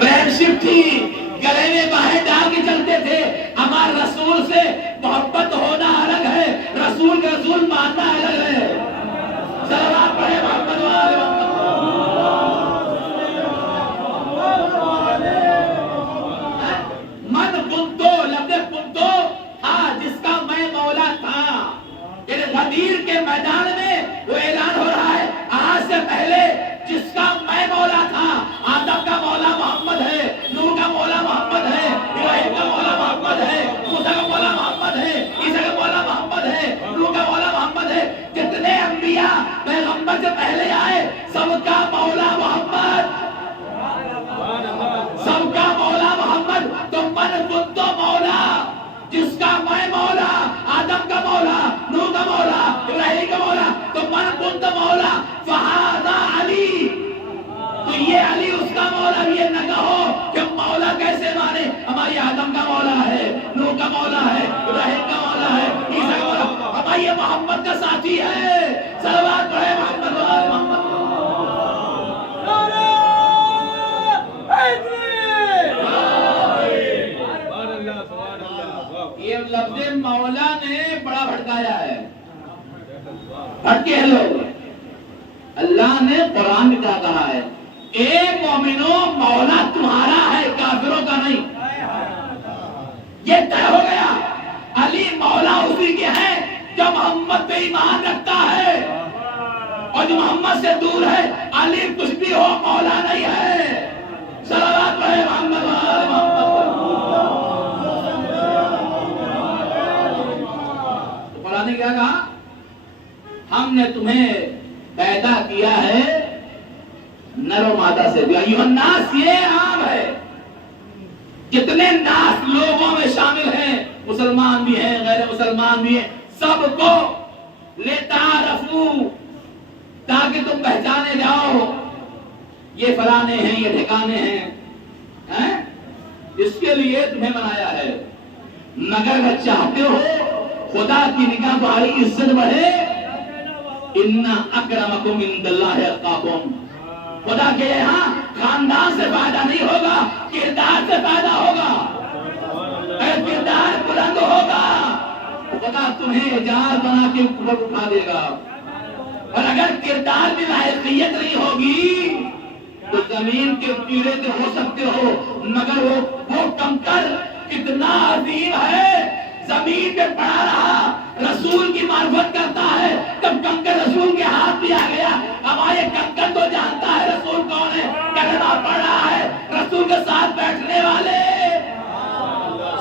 Friendship تھی، گلے میں باہیں ڈال کے چلتے تھے. ہمارے رسول سے محبت ہونا الگ ہے، رسول کا رسول ماننا الگ ہے. صلوات پڑھے محمد والے محمد. من کنتو لفظ کنتو تھا جس کا میں مولا تھا. غدیر کے میدان میں وہ اعلان ہو رہا ہے آج سے پہلے جس کا میں مولا تھا. آدم کا مولا محمد ہے، نوح کا مولا محمد ہے، ابراہیم کا مولا محمد ہے، موسیٰ کا مولا محمد ہے، عیسیٰ کا مولا محمد ہے، نوح کا مولا محمد ہے. جتنے انبیاء پیغمبر سے پہلے آئے سب کا مولا محمد، سب کا مولا محمد. تو من کنتو مولا جس کا میں مولا، آدم کا مولا، نوح کا مولا، ابراہیم کا مولا. تو من کنت مولا فہذا علی، تو یہ علی اس کا مولا. یہ نہ کہو کہ مولا کیسے مانے، ہماری آدم کا مولا ہے، نوح کا مولا ہے، ابراہیم کا مولا ہے، عیسیٰ کا مولا. ہماری یہ محمد کا ساتھی ہے. صلوات پڑھے محمد والے محمد. یہ لفظ مولا نے بڑا بھڑکایا ہے، بھڑکے ہیں لوگ. اللہ نے قرآن میں کیا کہا ہے؟ اے مومنو مولا تمہارا ہے، کافروں کا نہیں. یہ طے ہو گیا علی مولا اسی کے ہے جو محمد پہ ایمان رکھتا ہے، اور جو محمد سے دور ہے علی کچھ بھی ہو مولا نہیں ہے. صلوات پڑھے محمد والے محمد. قرآن نے کیا کہا؟ ہم نے تمہیں پیدا کیا ہے نر و مادہ سے. ایھا الناس، یہ عام ہے، جتنے ناس لوگوں میں شامل ہیں، مسلمان بھی ہیں، غیر مسلمان بھی ہیں، سب کو لتعارفوا، تاکہ تم پہچانے جاؤ یہ فلانے ہیں، یہ ٹھکانے ہیں. اس کے لیے تمہیں بنایا ہے. مگر اگر چاہتے ہو خدا کی نگاہ تمہاری عزت بڑھے، ان اکرمکم عند اللہ اتقاکم. خدا کے یہاں خاندان سے فائدہ نہیں ہوگا، کردار سے فائدہ ہوگا. اگر کردار بلند ہوگا تو خدا تمہیں اجار بنا کے اوپر اٹھا دے گا، اور اگر کردار میں لائقیت نہیں ہوگی تو زمین کے کیڑے تو ہو سکتے ہو، مگر وہ کنکر کتنا عظیم ہے، زمین پہ پڑا رہا، رسول کی معرفت کرتا ہے. جب کنکر رسول کے ہاتھ میں آ گیا، ہمارے کنکر تو جانتا ہے رسول کون ہے، کلمہ پڑھ رہا ہے. رسول کے ساتھ بیٹھنے والے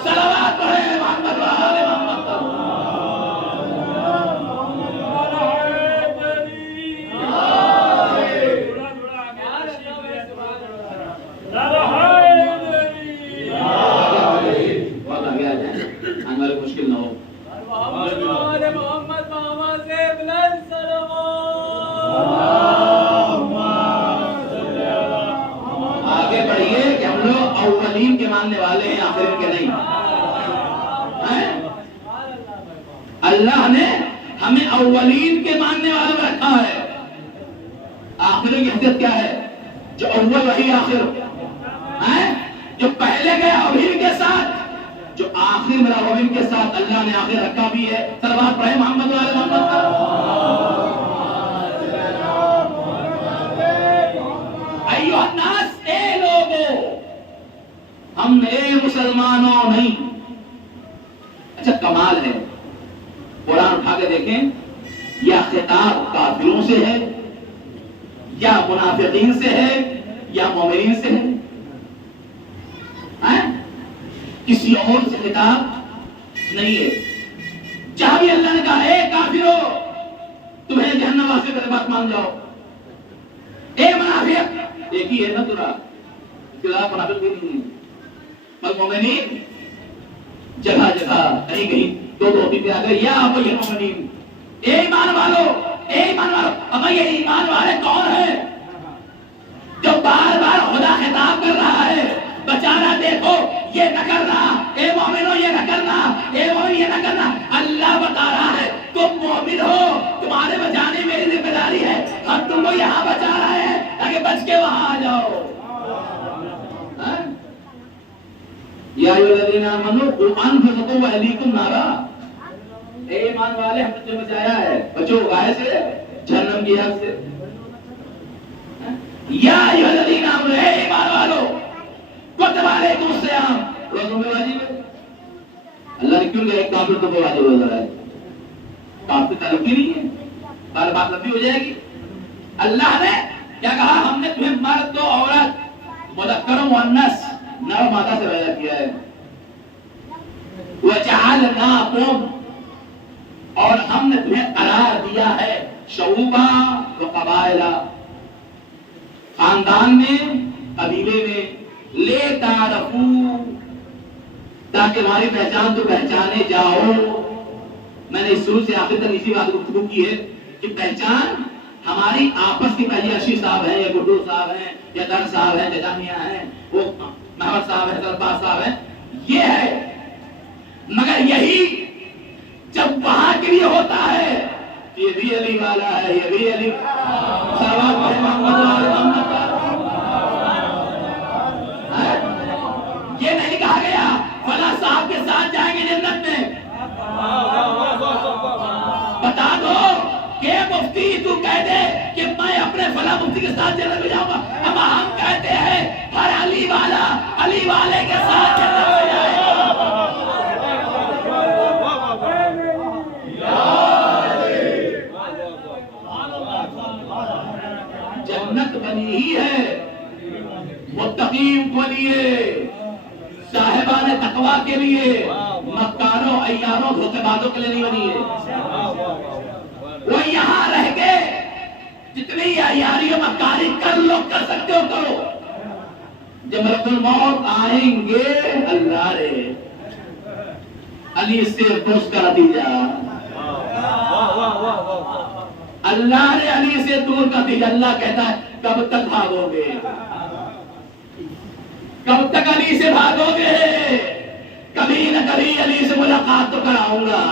صلوات پڑھے محمد والے محمد. مشکل نہ ہو. آگے بڑھیے کہ ہم لوگ اولین کے ماننے والے ہیں، آخرین کے نہیں. اللہ نے ہمیں اولین کے ماننے والوں میں رکھا ہے. آخرین کی حیثیت کیا ہے؟ جو اول وہی آخر، جو پہلے گیا اولین کے ساتھ، جو آخر میرا اولین کے ساتھ اللہ نے آخر رکھا بھی ہے. صلوات پڑھے محمد والے محمد پر. ایھا الناس، اے لوگو، ہم اے مسلمانوں نہیں. اچھا کمال ہے، قرآن اٹھا کے دیکھیں، یا خطاب کافروں سے ہے، یا منافقین سے ہے، یا مومنین سے ہے. کسی اور سے خطاب نہیں ہے. جہاں بھی اللہ نے کہا اے کافرو تمہیں جہنم واسطے پہلے بات مان جاؤ، اے منافق، ایک ہی ہے نا ترا، اس کے علاوہ منافق بھی نہیں ہے. بل مومنین جگہ جگہ کہیں کہیں دو دو تین آ گئے، یا ایھا المومنین، اے ایمان والو، اے ایمان والو. اب یہ ایمان والے کون ہیں؟ جو بار بار خدا خطاب کر رہا ہے، بچانا دیکھو یہ نہ کرنا، اے مومنو یہ نہ کرنا، اے مومن یہ نہ کرنا. اللہ بتا رہا ہے تم مومن ہو، تمہارے بچانے میری ذمہ داری ہے، ہم تم کو یہاں بچا رہے ہیں تاکہ بچ کے وہاں آ جاؤ. یا الذین آمنوا قوا انفسکم واہلیکم نارا، اے ایمان والے ہم نے تمہیں بچایا ہے، بچو گائے سے، جہنم کی آگ سے۔ یا الذین آمنوا، اے ایمان والو، کتب علیکم الصیام، روزوں میں واجب ہے۔ اللہ نے کیوں کہا کافر کو واجب روزہ ہے؟ کافر تعلق ہی نہیں ہے، بار بات لمبی ہو جائے گی۔ اللہ نے کیا کہا؟ ہم نے تمہیں مرد و عورت، مذکر و مؤنث، نر و مادہ سے پیدا کیا ہے۔ وَجَعَلْنَاكُمْ، اور ہم نے تمہیں قرار دیا ہے شعوبا و قبائل، خاندان میں، قبیلے میں، لے تعارفو، تاکہ ہماری پہچان تو پہچانے جاؤ۔ میں نے شروع سے آخر تک اسی بات گفتگو کی ہے کہ پہچان ہماری آپس کی پہلی اشی صاحب ہیں، یا گڈو صاحب ہیں، یا در صاحب ہیں، ججا میاں ہیں، وہ محمد صاحب ہیں، سرباز صاحب ہیں، یہ ہے۔ مگر یہی جب وہاں کے لیے ہوتا ہے، یہ بھی علی والا ہے، یہ بھی علی یہ نہیں کہا گیا فلاں صاحب کے ساتھ جائیں گے جنت میں۔ بتا دو کہ مفتی تو کہہ دے کہ میں اپنے فلاں مفتی کے ساتھ جنت میں جاؤں گا، اما ہم کہتے ہیں ہر علی والا علی والے کے ساتھ جنت میں جائے۔ جنت بنی ہی ہے متقین کو لیے، صاحبان تقویٰ کے لیے، مکاروں عیاروں دھوکے بازوں کے لیے نہیں بنی ہے۔ وہ یہاں رہ کے جتنی عیاری و مکاری کر لو، کر سکتے ہو کرو، جب ملک الموت آئیں گے اللہ رے علی سے پوچھ کا نتیجہ، اللہ نے علی سے دور کا نتیجہ۔ اللہ کہتا ہے کب تک بھاگو گے، کب تک علی سے بھاگو گے؟ کبھی نہ کبھی علی سے ملاقات تو کراؤں گا۔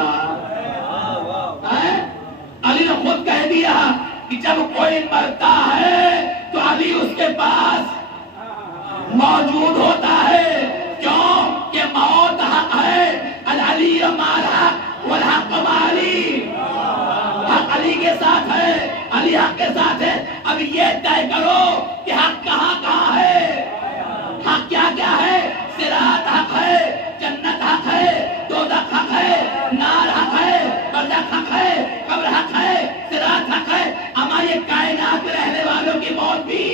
علی نے خود کہہ دیا کہ جب کوئی مرتا ہے تو علی اس کے پاس موجود ہوتا ہے۔ کیوں کہ موت حق ہے، العلی مارا والحق مالی، حق علی کے ساتھ ہے، علی حق کے ساتھ ہے۔ اب یہ طے کرو کہ حق کہاں کہاں ہے، حق کیا کیا ہے؟ صراط حق ہے، جنت حق ہے، دوزخ حق ہے، نار حق ہے، برزخ حق ہے، قبر حق ہے، صراط حق ہے۔ اما یہ کائنات میں رہنے والوں کی موت بھی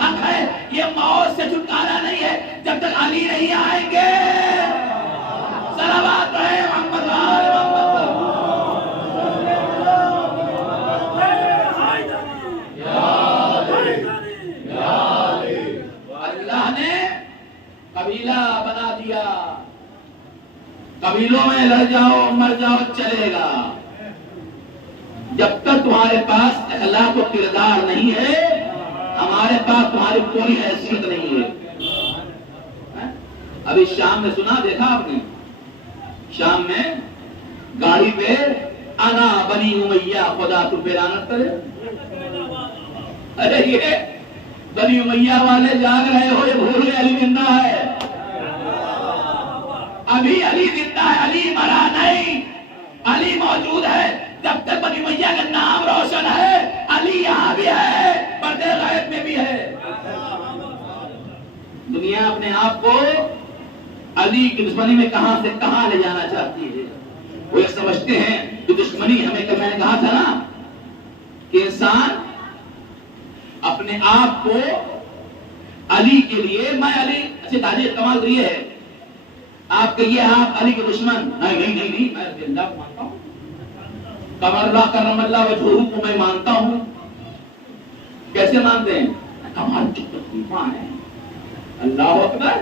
حق ہے۔ یہ موت سے چھٹکارا نہیں ہے جب تک علی نہیں آئیں گے۔ صلوات پڑھیں محمد وآل محمد۔ اللہ نے قبیلہ بنا دیا، قبیلوں میں لڑ جاؤ مر جاؤ چلے گا، جب تک تمہارے پاس اخلاق و کردار نہیں ہے، ہمارے پاس تمہاری کوئی حیثیت نہیں ہے۔ ابھی شام میں سنا دیکھا آپ نے، شام میں گاڑی پہ انا بنی امیہ خدا تم پہ لعنت کرے۔ ارے یہ بنی امیہ والے جاگ رہے ہو، یہ بھول گئے علی زندہ ہے، ابھی علی زندہ ہے، علی مرا نہیں، علی موجود ہے۔ جب تک بنی امیہ کا نام روشن ہے، علی یہاں بھی ہے، پردے غیب میں بھی ہے۔ دنیا اپنے آپ کو علی کی دشمنی میں کہاں سے کہاں لے جانا چاہتی ہے۔ وہ یہ سمجھتے ہیں کہ دشمنی ہمیں، کہ میں نے کہا تھا نا کہ انسان اپنے آپ کو علی کے لیے، میں علی اچھی تاریخ کمال تو یہ ہے، آپ کہیے آپ علی کے دشمن، نہیں نہیں نہیں، میں اللہ کو مانتا ہوں، قمر اللہ کرم اللہ وجہہ کو میں مانتا ہوں۔ کیسے مانتے ہیں؟ کمال چکا ہے، اللہ اکبر۔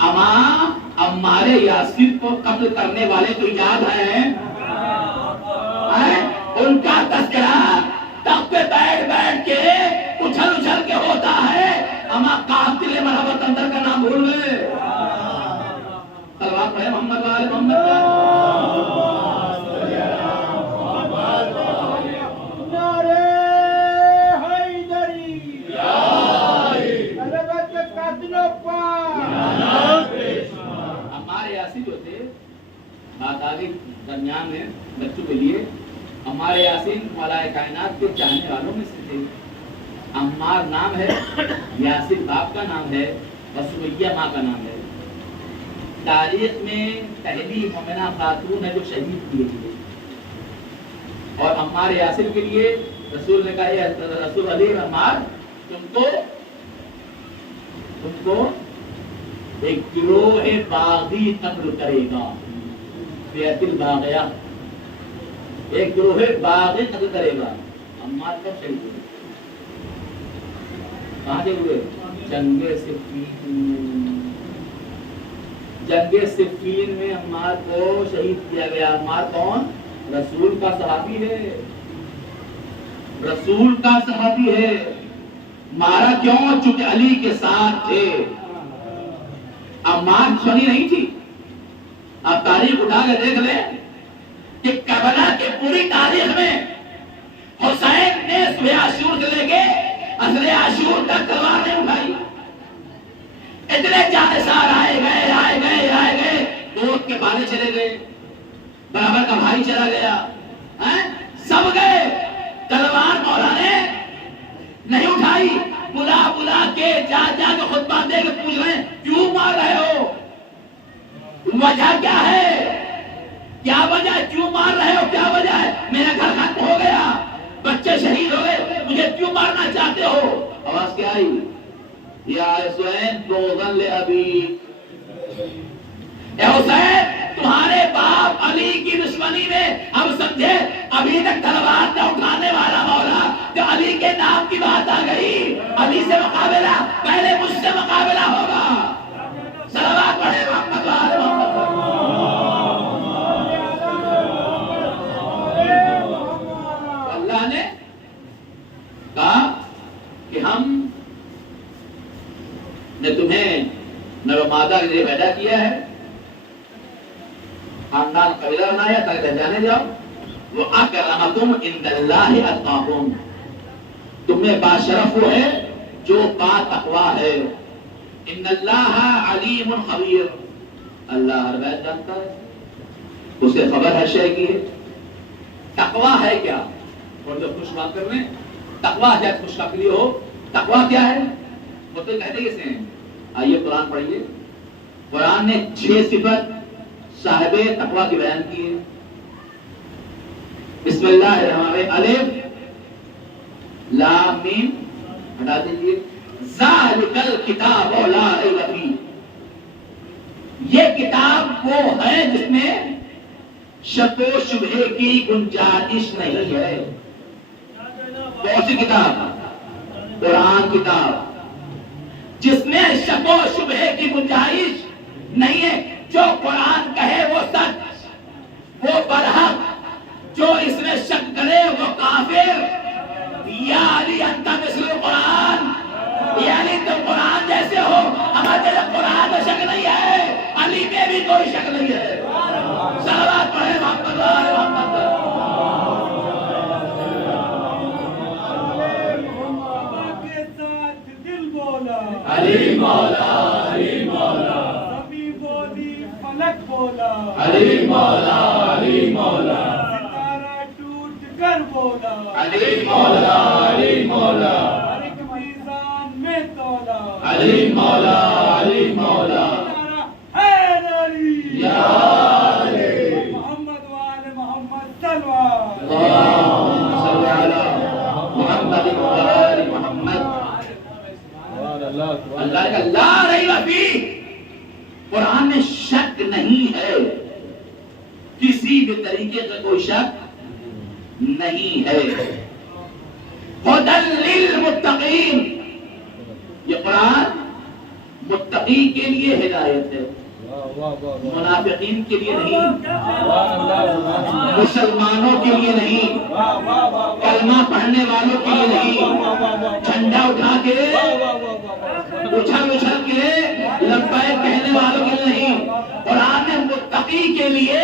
اما عمار یاسر کو قتل کرنے والے تو یاد ہیں، ان کا تذکرہ تخت پہ بیٹھ کے اچھل اچھل کے ہوتا ہے، اما قاتل مرحبت اندر کا نام بھول گئے۔ صلوات پڑھیں محمد وآل محمد۔ بات آگے درمیان میں بچوں کے لیے عمار یاسین مولا کائنات کے چاہنے والوں میں سے تھے. عمار نام ہے, یاسر باپ کا نام ہے اور سمیہ ماں کا نام ہے. تاریخ میں پہلی مومنہ خاتون ہے جو شہید ہوئی ہے. اور عمار یاسر کے لیے رسول نے کہا رسول علی عمار تم کو ایک گروہ باغی قتل کرے گا. فیت الباغیہ, ایک گروہ باغی قتل کرے گا. عمار کب شہید ہوئے؟ کہاں سے ہوئے؟ جنگ صفین. جنگ صفین میں عمار کو شہید کیا گیا. عمار کون؟ رسول کا صحابی ہے. رسول کا صحابی ہے. مارا کیوں؟ چونکہ علی کے ساتھ تھے. عمار دشمنی نہیں تھی. آپ تاریخ اٹھا کے دیکھ لیں کہ کربلا کی پوری تاریخ میں حسین نے صبح عاشور سے لے کے عصر عاشور تک تلوار نہیں اٹھائی. اتنے جانثار آئے گئے, دوست کے بھائی چلے گئے, برابر کا بھائی چلا گیا, سب گئے, تلوار مولا نے نہیں اٹھائی. بلا کے جا کے خطبہ دے کے پوچھ رہے ہیں کیوں مار رہے ہو, وجہ کیا ہے, کیا وجہ ہے, کیوں مار رہے ہو, کیا وجہ ہے؟ میرا گھر ختم ہو گیا, بچے شہید ہو گئے, مجھے کیوں مارنا چاہتے ہو؟ آواز کیا آئی؟ یا حسین دوغن لے ابی, اے حسین تمہارے باپ علی کی دشمنی میں ہم سمجھے ابھی تک تلوار نہ اٹھانے والا مولا, جو علی کے نام کی بات آ گئی, علی سے مقابلہ, پہلے مجھ سے مقابلہ ہوگا. صلوات پڑھے محمد وآل محمد. اللہ نے کہا کہ ہم نے تمہیں نر و مادہ کے لیے پیدا کیا ہے, خاندان قبیلہ بنایا تاکہ پہچانے جاؤ. وہ اکرمکم عند اللہ اتقاکم, تم میں باشرف وہ ہے جو با تقوی ہے. ان اللہ علیم خبیر, اللہ ہر بات جانتا ہے, اسے خبر ہر شے کی ہے. تقوی ہے کیا؟ اور جو خوش بات کر رہے ہیں تقوی جب خوشخبری ہو, تقوی کیا ہے وہ تو کہتے کیسے ہیں؟ آئیے قرآن پڑھیے. قرآن نے 6 صفت صاحب تقوی کی بیان کی ہے. بسم اللہ الرحمن الرحیم. الف لام میم ہٹا دیجیے. ذالک الکتاب لا ریب فیہ, یہ کتاب وہ ہے جس میں شک و شبہے کی گنجائش نہیں ہے. کون سی کتاب؟ قرآن کتاب, جس میں شک و شبہے کی گنجائش نہیں ہے. جو قرآن کہے وہ سچ, وہ برحق, جو اس میں شک کرے وہ کافر. یا علی انت مثل قرآن, یعنی تم قرآن جیسے ہو, ہمارے قرآن میں شک نہیں ہے, علی میں بھی کوئی شک نہیں ہے. صلوات پڑھے محمد وآل محمد. علی مولا, علی مولا, سبھی بولی فلک بولا, علی مولا, علی مولا, ستارہ ٹوٹ کر بولا, علی مولا, علی مولا, ہر ایک میزان میں تولا, علی مولا, علی مولا, ستارہ ہے علی, یا علی. محمد وآل محمد صلوات. اللہم صلی علی محمد وآل محمد. اللہ کا لا ریب فیہ, قرآن میں شک نہیں ہے, کسی بھی طریقے سے کوئی شک نہیں ہے. ہدی للمتقین, یہ قرآن متقی کے لیے ہدایت ہے, منافقین کے لیے نہیں, مسلمانوں کے لیے نہیں, کلمہ پڑھنے والوں کے لیے نہیں, جھنڈا اٹھا کے اچھل کے لبیک کہنے والوں کے لیے نہیں. قرآن نے متقی کے لیے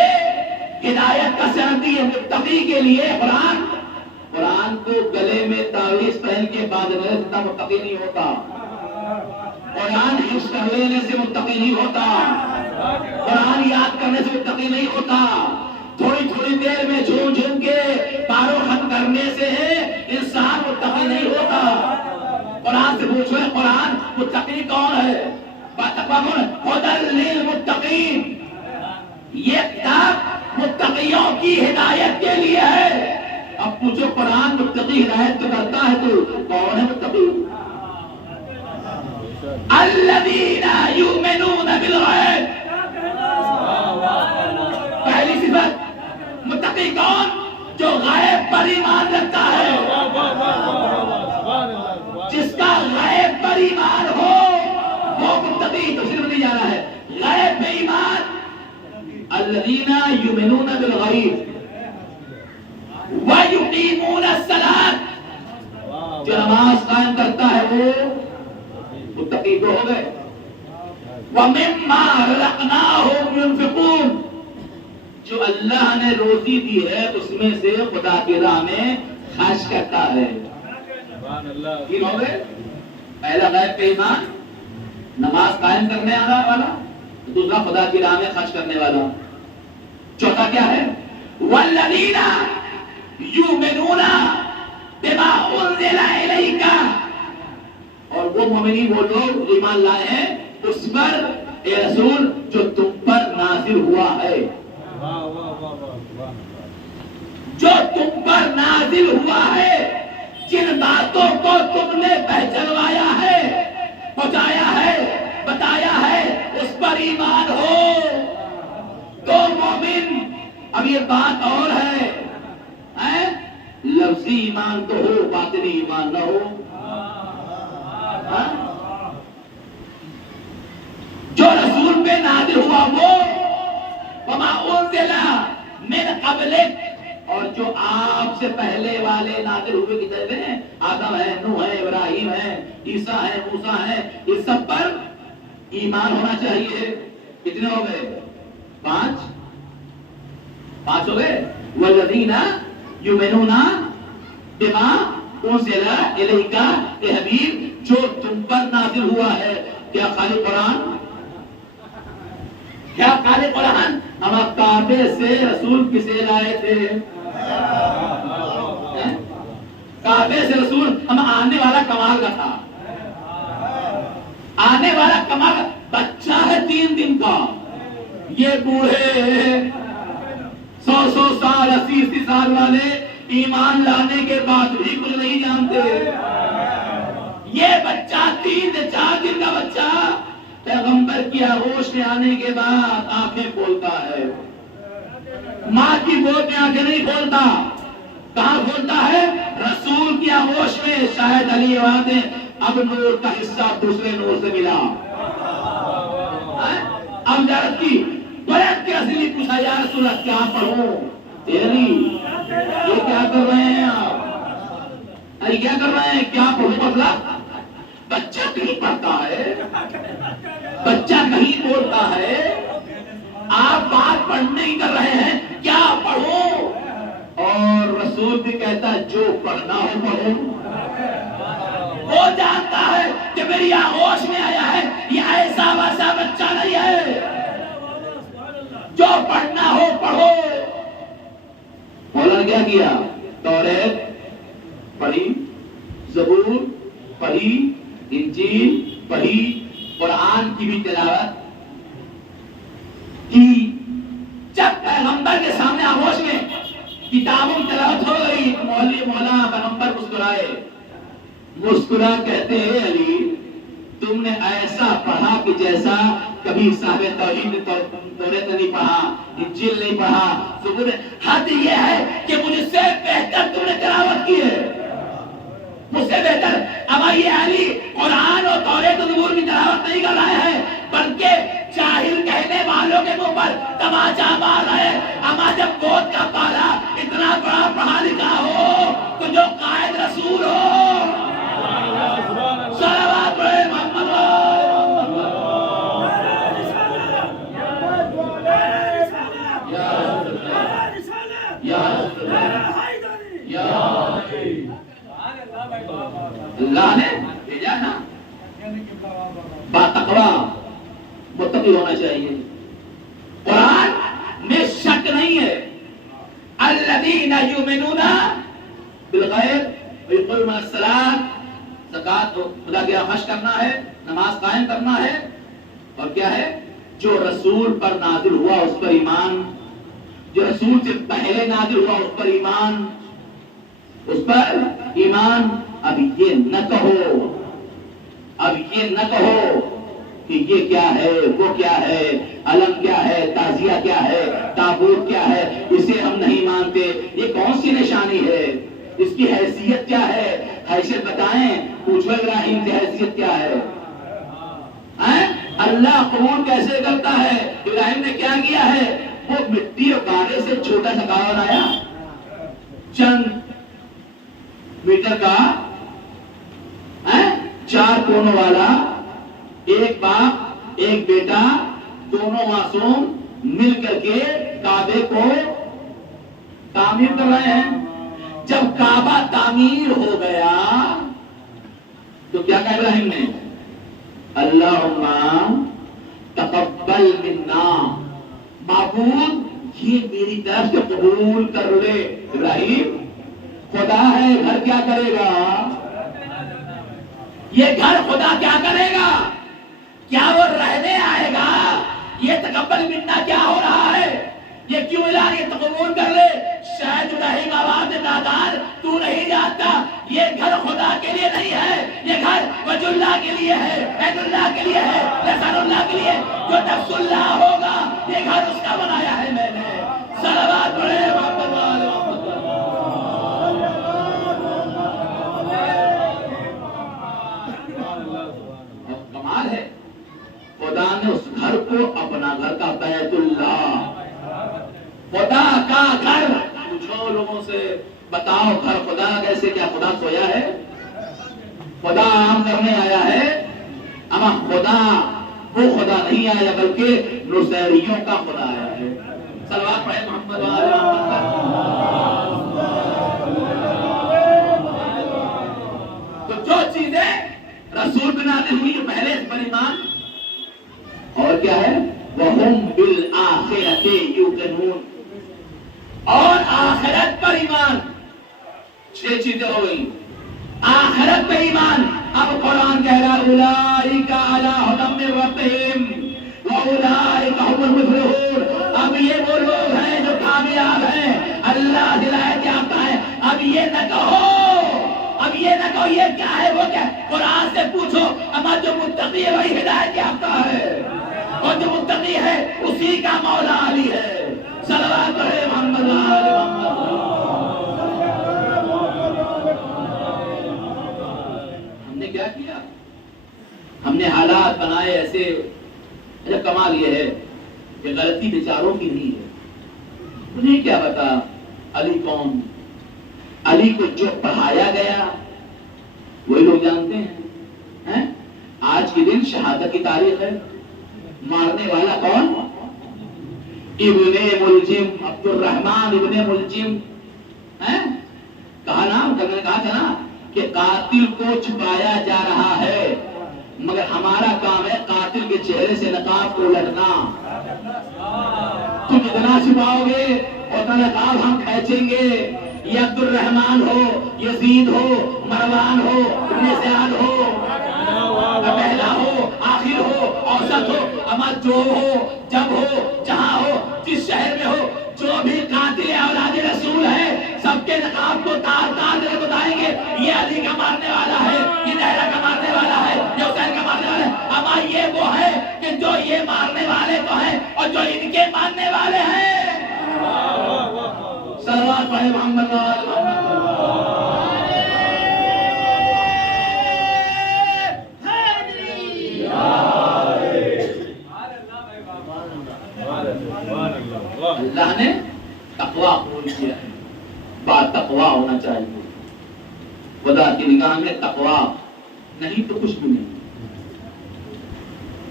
ہدایت کا شرط دی ہے. متقی کے لیے قرآن کو گلے میں تعویذ پہن کے باندھنے سے متقی نہیں ہوتا. قرآن حفظ کر لینے سے متقی نہیں ہوتا. قرآن یاد کرنے سے متقی نہیں ہوتا، تھوڑی تھوڑی دیر میں جھوم جھوم کے پاروں ختم کرنے سے انسان متقی نہیں ہوتا۔ قرآن سے پوچھو قرآن متقی کون ہے؟ ہدی للمتقین، یہ کتاب متقیوں کی ہدایت کے لیے ہے۔ اب پوچھو قرآن متقی ہدایت تو کرتا ہے تو کون ہے متقی؟ الذین یؤمنون بالغیب، پہلی صفت متقی کون؟ جو غیب پر ایمان رکھتا ہے، جس کا غیب پر ایمان ہو وہ متقی۔ تو صرف نہیں جا رہا ہے غیب پہ ایمان، الذین یؤمنون بالغیب ویقیمون الصلاۃ، جو نماز قائم کرتا ہے وہ متقی تو ہو گئے۔ وَمِمَّا رَزَقْنَاهُمْ يُنْفِقُونَ، جو اللہ نے روزی دی ہے اس میں سے خدا کی راہ میں خرچ کرتا ہے۔ تین ہو گئے، پہلا غیب پہ ایمان، نماز قائم کرنے والا، دوسرا خدا کی راہ میں خرچ کرنے والا، چوتھا کیا ہے؟ وَالَّذِينَ يُؤْمِنُونَ بِمَا أُنزِلَ إِلَيْكَ، اور وہ مومنین وہ لوگ ایمان لائے ہیں اس پر اے رسول جو تم پر نازل ہوا ہے، جو تم پر نازل ہوا ہے، جن باتوں کو تم نے پہچانوایا ہے، پہنچایا ہے، بتایا ہے، اس پر ایمان ہو تو مومن۔ اب یہ بات اور ہے، لفظی ایمان تو ہو باطنی ایمان نہ ہو۔ جو رسول پہ نازل ہوا وہ وما انزل من قبلک، اور جو آپ سے پہلے والے نازل ہوئے کتنے ہیں، آدم ہے، نوح ہے، ابراہیم ہے، عیسیٰ ہے، موسیٰ ہے، اس سب پر ایمان ہونا چاہیے۔ کتنے ہو گئے؟ پانچ ہو گئے۔ والذین یؤمنون بما انزل الیک، اے حبیب جو تم پر نازل ہوا ہے۔ کیا خالی قرآن؟ کیا خالی قرآن؟ ہم کعبے سے رسول کسے لائے تھے؟ کعبے سے رسول ہم آنے والا کمال کا تھا، آنے والا کمال بچہ ہے 3 دن کا، یہ بوڑھے 100 سال 80 سال والے ایمان لانے کے بعد بھی کچھ نہیں جانتے۔ یہ بچہ 3-4 دن کا بچہ پیغمبر کی آغوش میں آنے کے بعد آنکھیں کھولتا ہے، ماں کی گود میں آنکھیں نہیں کھولتا۔ کہاں کھولتا ہے؟ رسول کی آغوش میں۔ شاید علی آباد میں اب نور کا حصہ دوسرے نور سے ملا۔ اب جارت کی بیعت کے اصلی پوچھا، یا رسول اللہ کیا پڑھوں؟ تیری یہ کیا کر رہے ہیں آپ؟ ارے کیا کر رہے ہیں؟ کیا پڑھوں؟ مطلب بچہ کہیں پڑھتا ہے، بچہ کہیں بولتا ہے، آپ بات پڑھنے ہی کر رہے ہیں، کیا پڑھوں؟ اور رسول بھی کہتا ہے جو پڑھنا ہو پڑھو۔ وہ جانتا ہے کہ میری آغوش میں آیا ہے، یہ ایسا ویسا بچہ نہیں ہے، جو پڑھنا ہو پڑھو۔ مولانا کیا کیا؟ توریت پڑھی، زبور پڑھی، انجیل پڑھی، قرآن کی بھی تلاوت کی۔ جب پیغمبر کے سامنے آغوش میں کتابوں کی تلاوت ہو گئی تو مولانا پیغمبر مسکرائے، مسکرا کہتے ہیں علی تم نے ایسا پڑھا کہ جیسا کبھی صاحب توحید نے توریت نہیں پڑھا، انجیل نہیں پڑھا، زبور۔ حد یہ ہے کہ مجھ سے بہتر تم نے تلاوت کی ہے، مجھ سے بہتر۔ اب یہ علی قرآن اور توریت و زبور کی تلاوت نہیں کر رہے ہیں بلکہ جاہل کہنے والوں کے منہ پر تماچا مار رہے ہیں۔ اما جب گود کا پالا اتنا بڑا پڑھا لکھا ہو تو جو قائد رسول ہو، صلوات پڑھے محمد اللہ نے بھیجا نا۔ با تقویٰ متقی ہونا چاہیے، الذین یؤمنون بالغیب ویقیمون الصلاۃ، زکات خدا کی خش کرنا ہے، نماز قائم کرنا ہے، اور کیا ہے جو رسول پر نازل ہوا اس پر ایمان، جو رسول سے پہلے نازل ہوا اس پر ایمان، اس پر ایمان۔ اب یہ نہ کہو، اب یہ نہ کہو کہ یہ کیا ہے، وہ کیا ہے، علم کیا ہے، تعزیہ کیا ہے، تابوت کیا ہے، اسے ہم نہیں مانتے، یہ کون سی نشانی ہے، اس کی حیثیت کیا ہے، حیثیت بتائیں، پوچھو ابراہیم کی حیثیت کیا ہے؟ اللہ قبول کیسے کرتا ہے؟ ابراہیم نے کیا کیا ہے؟ وہ مٹی اور گارے سے چھوٹا سا گاہ بنایا، چند میٹر کا، 4 کونوں والا، ایک باپ ایک بیٹا، دونوں معصوم مل کر کے کعبے کو تعمیر کر رہے ہیں۔ جب کعبہ تعمیر ہو گیا تو کیا کہا ابراہیم نے؟ اللہم تقبل منا، معبود یہ میری طرف سے قبول کر لے۔ ابراہیم خدا ہے، گھر کیا کرے گا؟ یہ گھر خدا کیا کرے گا؟ کیا وہ رہنے آئے گا؟ یہ تقبل منا کیا ہو رہا ہے؟ یہ کیوں اعلان یہ قبول کر لے؟ شاید ابراہیم آواز نادان، تو نہیں جانتا یہ گھر خدا کے لیے نہیں ہے، یہ گھر وجہ اللہ کے لیے ہے، عید اللہ کے لیے ہے، رسول اللہ کے لیے، جو نفس اللہ ہوگا یہ گھر اس کا بنایا ہے میں نے۔ صلوات پڑھے محمد والے محمد۔ کمال ہے، خدا نے اس گھر کو اپنا گھر کا بیت اللہ، خدا کا گھر۔ پوچھو لوگوں سے، بتاؤ گھر خدا کیسے؟ کیا خدا سویا ہے؟ خدا آرام کرنے آیا ہے؟ اما خدا وہ خدا نہیں آیا بلکہ نصیریوں کا خدا آیا ہے۔ صلوات پڑھے محمد وآل محمد۔ تو جو چیزیں رسول بناتے ہوئی جو پہلے اس پر ایمان، اور کیا ہے؟ وَهُمْ بِالْآخِرَةِ يُوقِنُونَ، اور آخرت پر ایمان۔ 6 چیزیں ہو گئی، آخرت پر ایمان۔ اب قرآن کہہ رہا اولئک علی ھدی من ربہم واولئک ھم المفلحون۔ اب یہ وہ لوگ ہیں جو کامیاب ہیں، اللہ ہدایت یافتہ ہے۔ اب یہ نہ کہو، اب یہ نہ کہو یہ کیا ہے وہ کیا ہے، قرآن سے پوچھو۔ اما جو متقی ہے وہی ہدایت یافتہ ہے، اور جو متقی ہے اسی کا مولا علی ہے۔ صلوات پڑھے محمد وآل محمد۔ ہم نے کیا کیا؟ ہم نے حالات بنائے ایسے۔ اچھا کمال یہ ہے کہ غلطی بیچاروں کی نہیں ہے۔ انہیں کیا بتا علی کون؟ علی کو جو پڑھایا گیا وہی لوگ جانتے ہیں۔ آج کے دن شہادت کی تاریخ ہے، مارنے والا کون؟ ابن ملجم، عبد الرحمن ابن ملجم۔ کہا نا، میں نے کہا تھا نا کہ قاتل کو چھپایا جا رہا ہے، مگر ہمارا کام ہے قاتل کے چہرے سے نقاب کو لٹنا۔ تم اتنا چھپاؤ گے اتنا نقاب ہم کھینچیں گے۔ یہ عبد الرحمن ہو، یزید ہو، مروان ہو، ابن زیاد ہو، پہلا ہو، آخر ہو، اوسط ہو، اما جو ہو، جب ہو، جہاں ہو، جس شہر میں ہو، جو بھی قاتل اولاد رسول ہے سب کے نقاب کو تار تار دے بتائیں گے یہ علی کا مارنے والا ہے، یہ زہرا کا مارنے والا ہے، یہ حسین کا مارنے والا ہے۔ اما یہ وہ ہے کہ جو یہ مارنے والے تو ہیں اور جو ان کے ماننے والے ہیں۔ صلوات پڑھے محمد وآل محمد۔ اللہ نے تقویٰ قبول کیا ہے، بات تقویٰ ہونا چاہیے۔ خدا کی نگاہ میں تقویٰ نہیں تو کچھ بھی نہیں،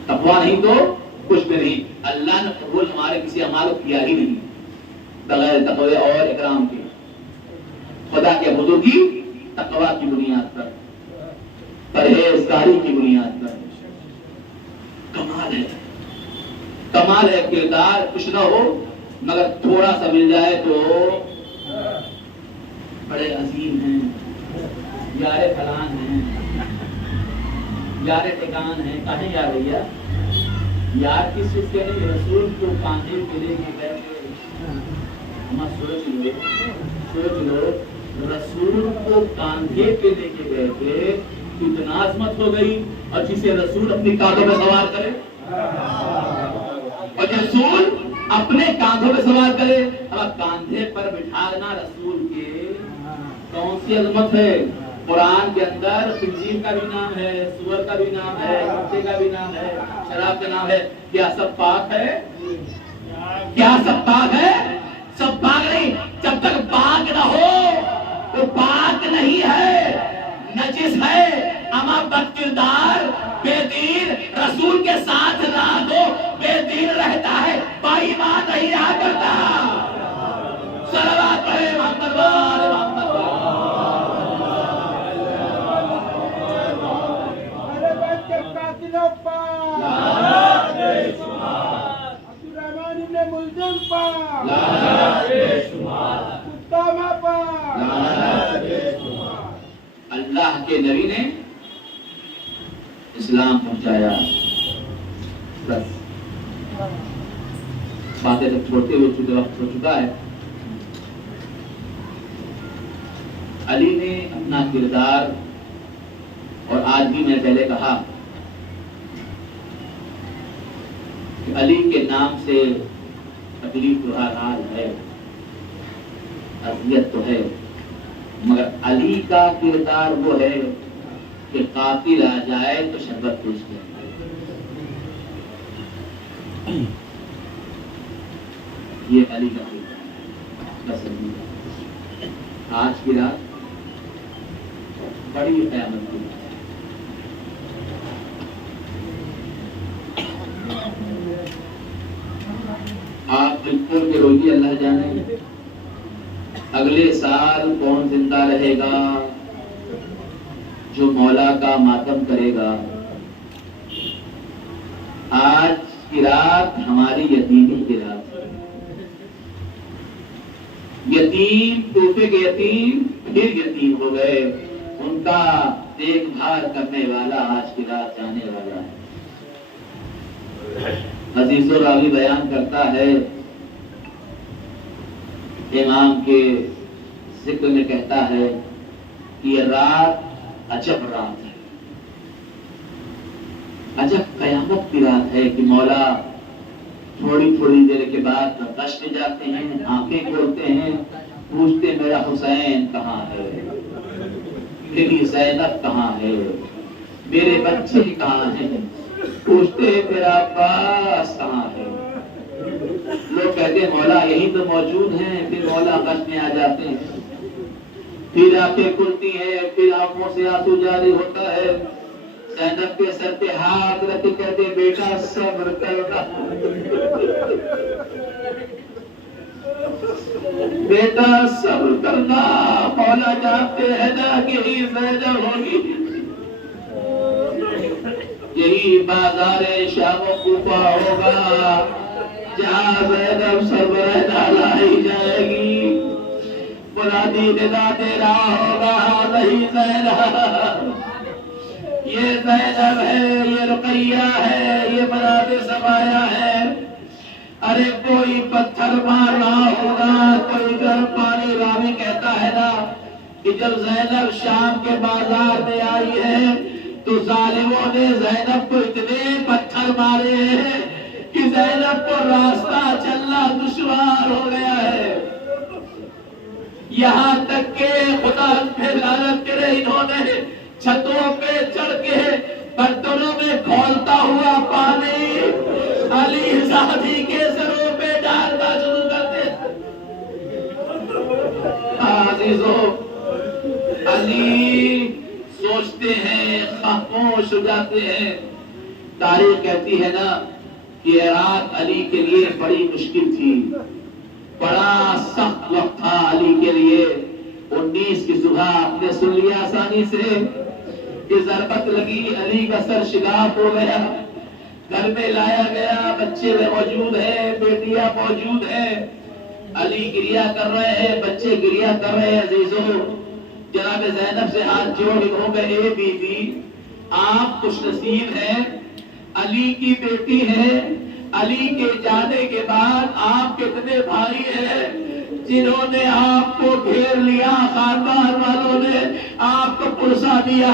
تقویٰ نہیں تو کچھ بھی نہیں۔ اللہ نے قبول ہمارے کسی اعمال کو کیا ہی نہیں بغیر تقوی اور اکرام کے۔ خدا کے بزرگی تقویٰ کی بنیاد پر، پرہیزگاری کی بنیاد پر۔ کمال ہے، کمال ہے، کردار کچھ نہ ہو مگر تھوڑا سا مل جائے تو بڑے عظیم ہیں، یار فلان ہیں، یار ٹکان ہیں. کہیں یار بھیا یار کس چیز کے نہیں؟ رسول کو کاندھے پہ لے کے گئے تھے. ہم سوچ لو رسول کو کاندھے پہ لے کے گئے تھے، اتنا عظمت ہو گئی. اور جسے رسول اپنی کاندھوں پہ سوار کرے، اور رسول اپنے کاندھوں پہ سوار کرے. اب کاندھے پر بٹھانا رسول کے کون سی عظمت ہے؟ قرآن کے اندر خنزیر کا بھی نام ہے، سور کا بھی نام ہے، کتے کا بھی نام ہے، شراب کا نام ہے. کیا سب پاک ہے؟ کیا سب پاک ہے؟ سب پاک نہیں. جب تک پاک نہ ہو وہ پاک نہیں ہے، نجس ہے. اما بد کردار بے دین رسول کے ساتھ رہا تو بے دین رہتا ہے، با ایمان نہیں رہا کرتا. صلوات پڑھے محمد وال محمد. اللہ کے نبی نے اسلام پہنچایا. بس باتیں جب چھوڑتے ہوئے چکے وقت ہو چکا ہے. علی نے اپنا کردار، اور آج بھی میں پہلے کہا کہ علی کے نام سے تکلیف تو ہر حال ہے، اذیت تو ہے، مگر علی کا کردار وہ ہے کہ قاتل آ جائے تو شربت پیش کرے. یہ علی کا کردار بس. آج کی رات بڑی قیامت کی رات. آپ بالکل کے روزی اللہ جانے اگلے سال کون زندہ رہے گا جو مولا کا ماتم کرے گا. آج کی رات ہماری یتیمی کی رات. یتیم کوفے کے یتیم پھر یتیم ہو گئے، ان کا دیکھ بھال کرنے والا آج کی رات جانے والا ہے. عزیز و راوی بیان کرتا ہے، امام کے ذکر میں کہتا ہے کہ یہ رات عجب رات ہے، عجب قیامت کی رات ہے کہ مولا تھوڑی تھوڑی دیر کے بعد غش میں جاتے ہیں، آنکھیں کھولتے ہیں، پوچھتے میرا حسین کہاں ہے، میری زینب کہاں ہے، میرے بچے کہاں ہیں، پوچھتے میرا عباس کہاں ہے. لوگ کہتے ہیں مولا یہی تو موجود ہیں. پھر مولا غش میں آ جاتے ہیں، پھر آنکھیں کھلتی ہیں، پھر آنکھوں سے آنسو جاری ہوتا ہے. زینب کے سر پہ ہاتھ رکھ کے کہتے بیٹا صبر کرنا، بیٹا صبر کرنا. مولا جانتے ہیں نا کہ یہی زینب ہوگی، یہی بازار شام و کوفہ ہوگا جہاں زینب سربراہ لائی جائے گی. منادی ندا دے رہا ہوگا نہیں زینب، یہ زینب ہے، یہ رقیہ ہے، یہ بناد سمایا ہے. ارے کوئی پتھر مار رہا ہوگا، کوئی گرم پانی. راوی کہتا ہے نا کہ جب زینب شام کے بازار میں آئی ہے تو ظالموں نے زینب کو اتنے پتھر مارے ہیں کہ زینب کو راستہ چلنا دشوار ہو گیا ہے. یہاں تک کہ خدا پہ لعنت کرے انہوں نے چھتوں پہ چڑھ کے برتنوں میں کھولتا ہوا پانی علی زادی کے سروں پہ ڈالنا شروع کرتے. عزیزو علی سوچتے ہیں، خاموش ہو جاتے ہیں. تاریخ کہتی ہے نا کہ یہ رات علی کے لیے بڑی مشکل تھی، بڑا سخت وقت تھا علی کے لیے. 19 کی صبح آپ نے سن لیا آسانی سے کہ ضربت لگی، علی کا سر شگاف ہو گیا، گھر میں لایا گیا، بچے موجود ہیں، بیٹیاں موجود ہیں. علی گریہ کر رہے ہیں، بچے گریہ کر رہے ہیں۔ عزیزو جناب زینب سے ہاتھ جوڑ کے کہو گے اے بی بی آپ خوش نصیب ہیں، علی کی بیٹی ہے، علی کے جانے کے بعد آپ کتنے بھائی ہیں جنہوں نے آپ کو گھیر لیا، خاندان والوں نے آپ کو پرسا دیا،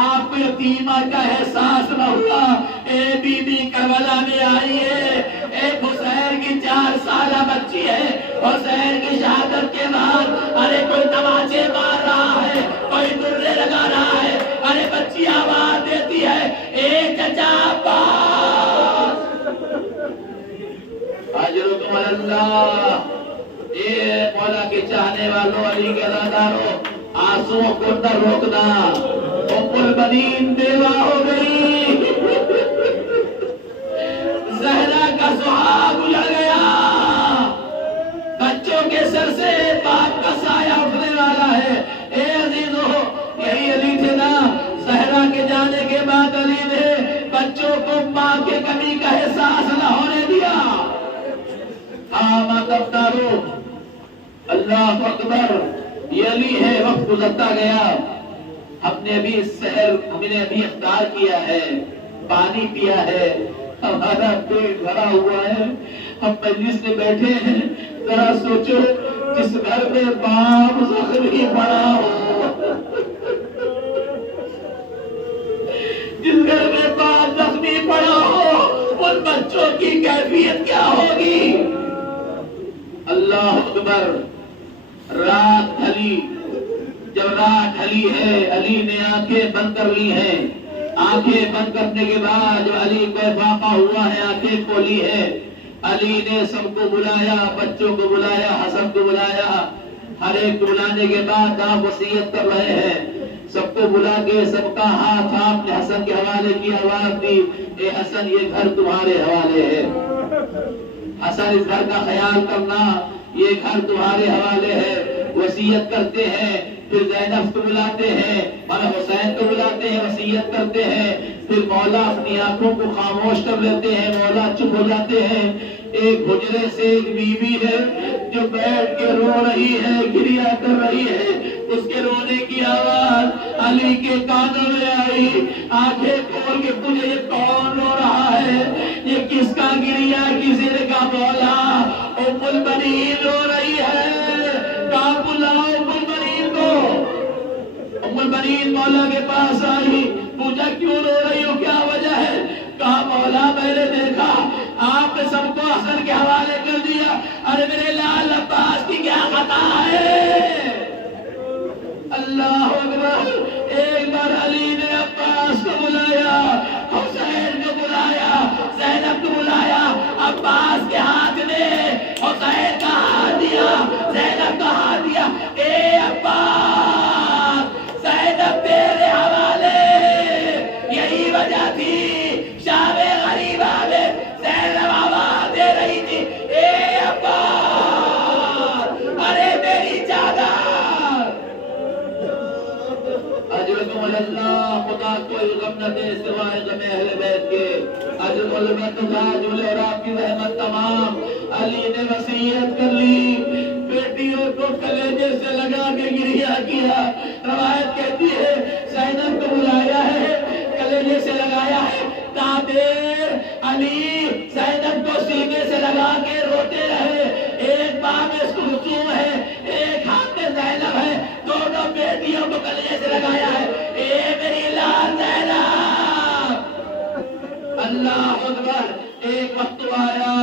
آپ کو یتیمہ کا احساس نہ ہوا۔ اے بی بی کربلا میں آئی ہے، ایک حسین کی 4 سالہ بچی ہے، حسین کی شہادت کے بعد ارے کوئی تماچے مار رہا ہے، کوئی درے لگا رہا ہے، ارے بچی آواز دیتی ہے اے چچا عباس اجرکم اللہ۔ اے مولا کے چاہنے والوں، علی کے اداداروں، آنسوؤں کو نہ روکنا، ام البنین بیوہ ہو گئی، زہرا کا سہاگ اجڑ گیا، بچوں کے سر سے باپ کا سایہ اٹھنے والا ہے۔ اے عزیزو یہی علی تھے نا، زہرا کے جانے کے بعد علی نے بچوں کو ماں کے کمی کا احساس نہ ہونے دیا۔ ماتمدارو اللہ اکبر، یہ علی ہے۔ وقت گزرتا گیا، ہم نے ابھی سحر ہم نے ابھی افطار کیا ہے، پانی پیا ہے، ہمارا پیٹ بھرا ہوا ہے، ہم مجلس میں بیٹھے ہیں۔ ذرا سوچو جس گھر میں باپ زخمی پڑا ہو، جس گھر میں باپ زخمی پڑا ہو، ان بچوں کی کیفیت کیا ہوگی؟ اللہ اکبر۔ رات ڈھلی، جب رات ڈھلی ہے علی نے آنکھیں بند کر لی ہیں۔ آنکھیں بند کرنے کے بعد جب علی کو افاقہ ہوا ہے، آنکھیں کھولی ہے، علی نے سب کو بلایا، بچوں کو بلایا، حسن کو بلایا۔ ہر ایک کو بلانے کے بعد آپ وصیت کر رہے ہیں، سب کو بلا کے سب کا ہاتھ آپ نے حسن کے حوالے کی، آواز دی اے حسن یہ گھر تمہارے حوالے ہے، حسن اس گھر کا خیال کرنا، یہ گھر تمہارے حوالے ہے۔ وصیت کرتے ہیں، پھر زینب کو بلاتے ہیں، مولا حسین کو بلاتے ہیں، وصیت کرتے ہیں، پھر مولا اپنی آنکھوں کو خاموش کر لیتے ہیں، مولا چپ ہو جاتے ہیں۔ ایک حجرے سے ایک بیوی ہے جو بیٹھ کے رو رہی ہے، گریہ کر رہی ہے، اس کے رونے کی آواز علی کے کانوں میں آئی۔ آنکھیں کھول کے پوچھے یہ کون رو رہا ہے، یہ کس کا گریہ، کسی نے کہا مولا ام البنین رو رہی ہے، کہا بلاؤ ام البنین کو۔ ام البنین مولا کے پاس آئی، پوچھا کیوں رو رہی ہو، کیا وجہ ہے؟ کہا مولا میں نے دیکھا آپ نے سب کو حسن کے حوالے کر دیا، ارے میرے لال عباس کی کیا خطا ہے؟ اللہ اکبر۔ ایک بار علی نے عباس کو بلایا، حسین کو بلایا، زینب کو بلایا، عباس کے ہاتھ نے حسین کا ہاتھ دیا، زینب کا ہاتھ دیا، اے عباس زینب تیرے حوالے۔ یہی وجہ تھی شام غریبہ میں زینب آواز دے رہی تھی اے عباس، ارے میری چادر۔ اجرکم اللہ، خدا کوئی غم نہ دے سوائے غم اہل بیت کے۔ اجر البت تاج اور آپ کی رحمت تمام۔ علی نے وصیت کر لی، بیٹیوں کو کلیجے سے لگا کے گریہ کیا۔ روایت کہتی ہے زینب کو بلایا ہے، کلیجے سے لگایا ہے، دیر علی زینب کو سینے سے لگا کے روتے رہے۔ ایک بار میں اس کو رسوم ہے، ایک ہاتھ میں زینب ہے، دونوں بیٹیوں کو کلیجے سے لگایا ہے، اے میری لال زینب۔ اللہ اکبر۔ ایک وقت آیا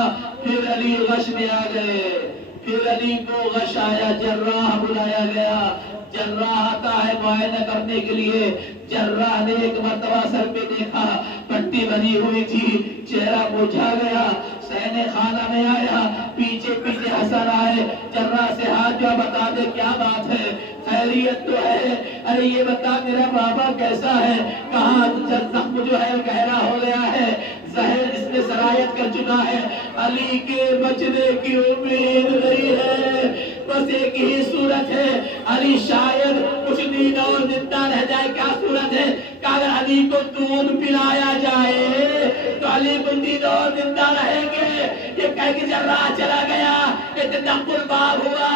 پھر علی غش میں آ گئے، پھر علی کو غش آیا، جراح بلایا گیا۔ جراح آتا ہے معائنہ کرنے کے لیے۔ جراح نے ایک مرتبہ سر پہ دیکھا، پٹی بنی ہوئی تھی، چہرہ بجھا گیا، سینے خانہ میں آیا، پیچھے پیچھے حسن آئے، جراح سے ہاتھ جو بتا دے کیا بات ہے، خیریت تو ہے، ارے یہ بتا میرا بابا کیسا ہے، کہاں زخم جو ہے گہرا ہو گیا ہے، زہر اس میں سرایت کر چکا ہے، علی کے بچنے کی امید نہیں ہے، بس ایک ہی صورت ہے، علی شاید کچھ دن اور زندہ رہ جائے۔ کیا صورت ہے کہ اگر علی کو دودھ پلایا جائے تو علی بندی دو زندہ رہیں گے. یہ کہہ کے جراح چلا گیا. اتنا الباب ہوا,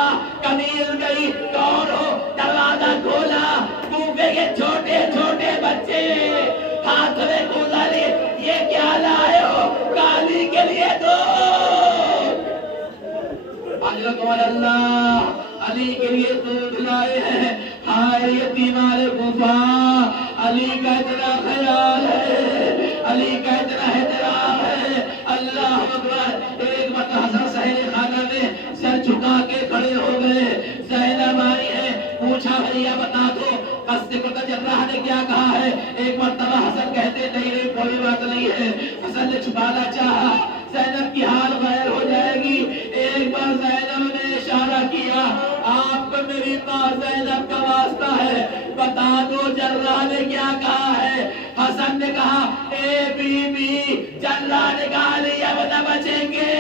قمیض گئی, کون ہو؟ دروازہ کھولا, کوفے کے چھوٹے چھوٹے بچے ہاتھ میں کوزہ لیے, یہ کیا لائے ہو؟ علی کے لیے دو. اللہ علی کے لیے دودھ لائے ہیں. ہائے یتیمان کوفہ, علی کا اتنا خیال ہے, علی کا اتنا احترام ہے. اللہ اکبر. ایک مرتبہ حضرت صاحب خانہ میں سر جھکا کے کھڑے ہو گئے. زینب آئی ہے, پوچھا بھیا بتا دو قصد قطع جراح نے کیا کہا ہے. ایک مرتبہ حسن کہتے نہیں کوئی بات نہیں ہے. حسن نے چھپانا چاہا, زینب کی حال غیر ہو جائے گی. ایک بار زینب نے اشارہ کیا, آپ کو میری ماں زینب کا واسطہ ہے, بتا دو جراح نے کیا کہا ہے. حسن نے کہا اے بی بی, جراح نے کہا علی اب نہ بچیں گے,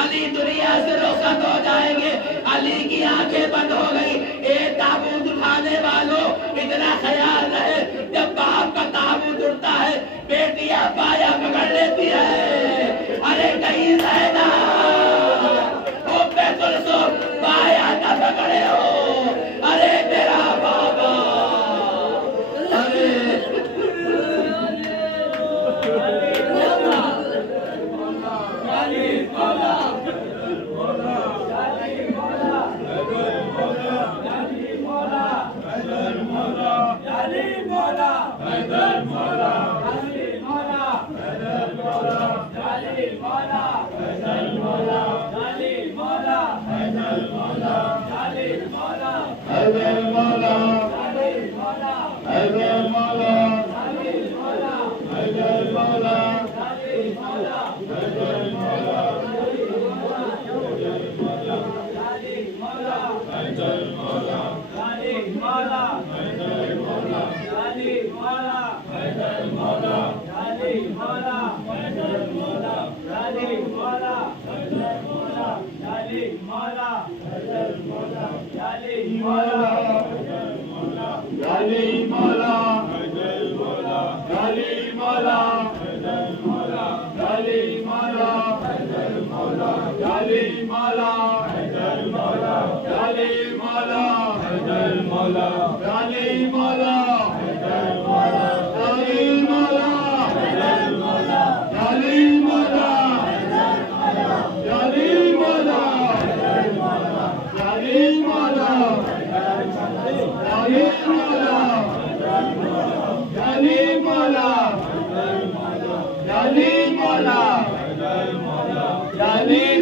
علی دنیا سے رخصت ہو جائیں گے. علی کی آنکھیں بند ہو گئی. اے تابوت اٹھانے والوں اتنا خیال رہے, جب باپ کا تابوت اٹھتا ہے بیٹیاں پایا پکڑ لیتی ہے. ارے کہیں زینب پایا نہ پکڑے ہو. ارے میرا بابا, ارے علی